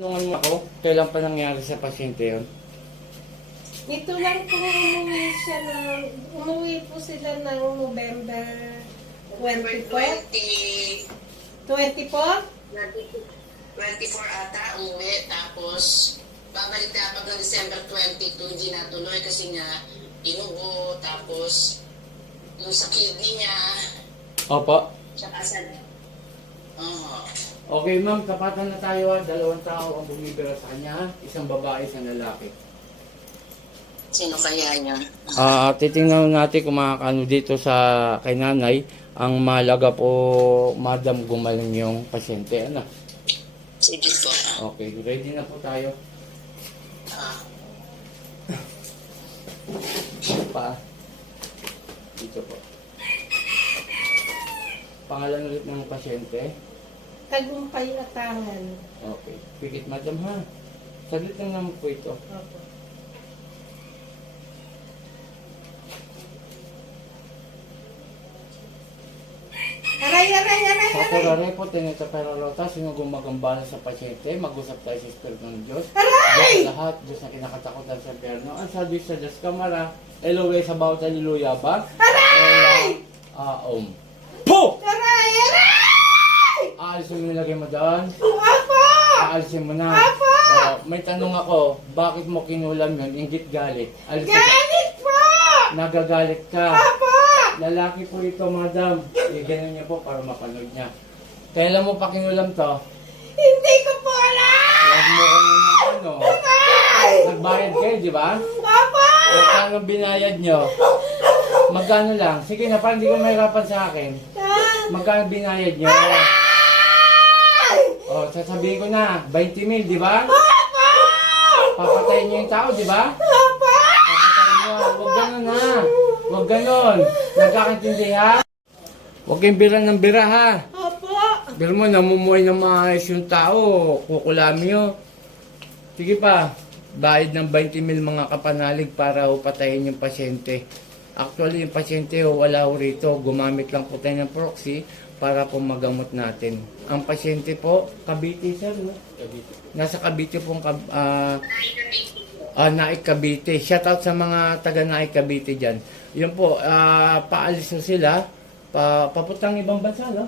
Nung ako, kailan pa nangyari sa pasyente yun? Ito lang po umuwi po sila ng November 24. 24? 24 ata, umuwi. Tapos, babalik dapat ng December 22, hindi natuloy kasi nga inubo. Tapos, yung sa kidney niya, Opo. tsaka sa... Oo. Okay ma'am, kapatan na tayo ha. 2 tao ang bumibira sa kanya ha. Isang babae, isang lalaki. Sino kaya niya? Titingnan natin kung makakano dito sa kay nanay. Ang mahalaga po, madam, gumaling yung pasyente. Ano? Sige po. Okay, ready na po tayo. Ah, Pa. Dito po. Pangalan ulit ng pasyente. Tagumpay Atangan. Okay. Pikit madam ha. Saglit lang naman po ito. Opo. Aray! Sa kurare po, tinita peralota, sino gumagambala sa pasyente, mag-usap tayo sa Espiritu ng Diyos. Aray! Diyos lahat, Diyos na kinakatakutan sa perno. Ang sabi sa Diyos Kamara, Elohe sa bawat haleluya ba? Aray! Po! Aray! Aalisin mo nilagay mo doon? Opo! Aalisin mo na. Apo! May tanong ako, bakit mo kinulam yun? Inggit galit. Alisin ka. Galit po! Nagagalit ka. Opo! Lalaki po ito, madam. Ganun niya po para mapanood niya. Kailan mo pa kinulam to? Hindi ko po alam! Huwag mo ano. Aray! Nagbayad kayo, di ba? Opo! Magkano binayad nyo? Magkano lang? Sige na, parang hindi ko mahirapan sa akin. Magkano binayad nyo? O, sasabihin ko na, 20,000, di ba? Opo! Papatayin nyo yung tao, di ba? Opo! Papatayin nyo. Huwag ganun ha. Huwag ganun. Nagkakintindi ha? Huwag kayong bira ng bira ha. Opo! Pero mo, namumuhay ng maayos yung tao. Kukulami nyo. Sige pa. Bayad ng 20,000 mga kapanalig para patayin yung pasyente. Actually, yung pasyente wala ho rito. Gumamit lang po tayo ng proxy para po magamot natin. Ang pasyente po, Cavite sir, no? Cavite. Nasa Cavite pong Naik Cavite. Shout out sa mga taga Naik Cavite dyan. Yun po, paalis na sila. Papuntang ibang bansa, no?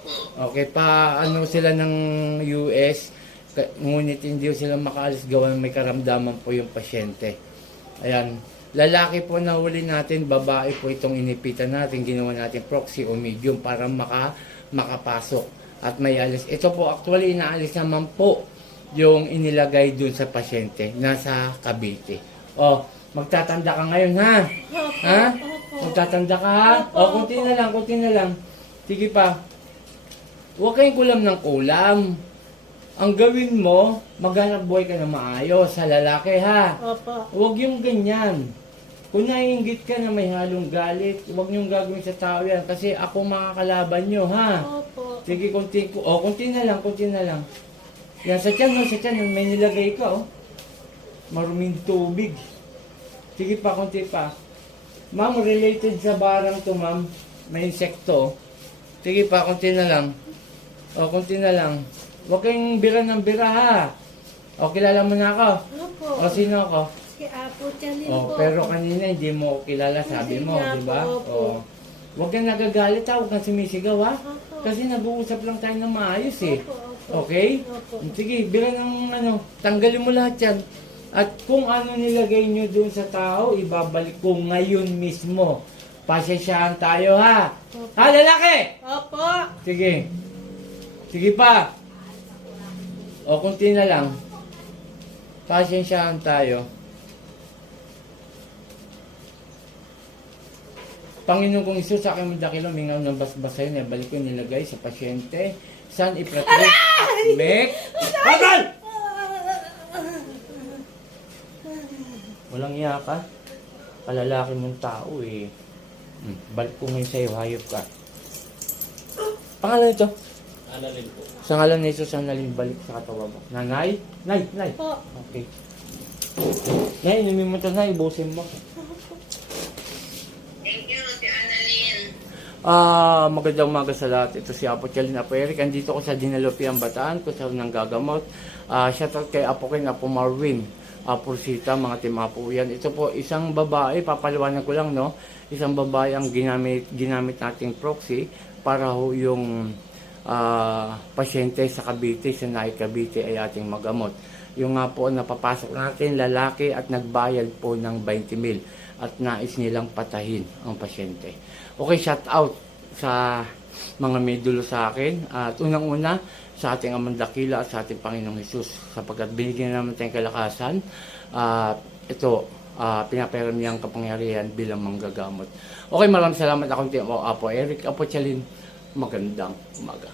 opo. Okay, ano sila ng US, ngunit hindi sila makaalis gawa ng may karamdaman po yung pasyente. Ayan, lalaki po na huli natin, babae po itong inipitan natin, ginawa natin proxy o medium para makapasok at may alis. Ito po actually inaalis naman po yung inilagay dun sa pasyente, nasa Cavite. O, magtatanda ka ngayon ha? Ha? Magtatanda ka ha? O, kunti na lang. Sige pa. Huwag kayong kulam ng kulam. Ang gawin mo, maghanap buhay ka na maayos sa lalaki ha. Opo. Huwag yung ganyan. Kung naiinggit ka na may halong galit, huwag niyong gagawin sa tao yan kasi ako makakalaban nyo ha. Opo. Sige, kunti na lang. Yan, sa tiyan, may nilagay ka oh. Maruming tubig. Sige pa, kunti pa. Ma'am, related sa barang to ma'am. May insekto. Sige pa, kunti na lang. Kunti na lang. Huwag kayong bira ng bira ha. Kilala mo na ako. Opo. Sino ako? Si Apo Chalin po. Pero kanina hindi mo ako kilala, sabi Hindi mo, nga di ba? po, opo. Huwag kang nagagalit ha, huwag kang sumisigaw ha. Opo. Kasi nag-uusap lang tayo ng maayos eh. Opo. Okay? Opo. Sige, bira ng tanggalin mo lahat yan. At kung ano nilagay nyo dun sa tao, ibabalik ko ngayon mismo. Pasyensyahan tayo ha. Opo. Ha, lalaki! Opo. Sige. Sige pa. Kunti na lang. Pasyensyahan tayo. Panginoon kong Isus, sa aking mandakilo, mingaw ng basbasay na balik ko nilagay sa pasyente. San ipratris? Mek? Bagal! Walang iya ka. Kalalaki mong tao eh. Balik ko ngayon sa'yo, hayop ka. Pangalan ito? Analin po. Sa ngalan ni Jesus, analin balik sa katawan mo. Nanay? Nay! Po. Okay. Nay, inumin mo ito na, ibusin mo. Thank you, si Annalyn. Magandang umaga sa lahat. Ito si Apo Chalin, Apo Eric. Andito ko sa Dinalupiang Bataan kung saan nang gagamot. Shoutout kay Apo Ken, Apo Marwin, Apo Rosita, mga team Apo yan. Ito po isang babae, papaliwanag ko lang, no? Isang babae ang ginamit nating proxy para ho yung pasyente sa Cavite, sa Naik Cavite ay ating magamot. Yung nga po napapasok natin, lalaki at nagbayad po ng 20,000 at nais nilang patahin ang pasyente. Okay, shout out sa mga may dulo sa akin at unang-una sa ating Amang Dakila at sa ating Panginoong Hesus sapagkat binigyan naman tayong kalakasan at ito pinaparam niyang kapangyarihan bilang manggagamot. Okay, maraming salamat. Ako Apo Eric, Apo Chalin. Magandang umaga.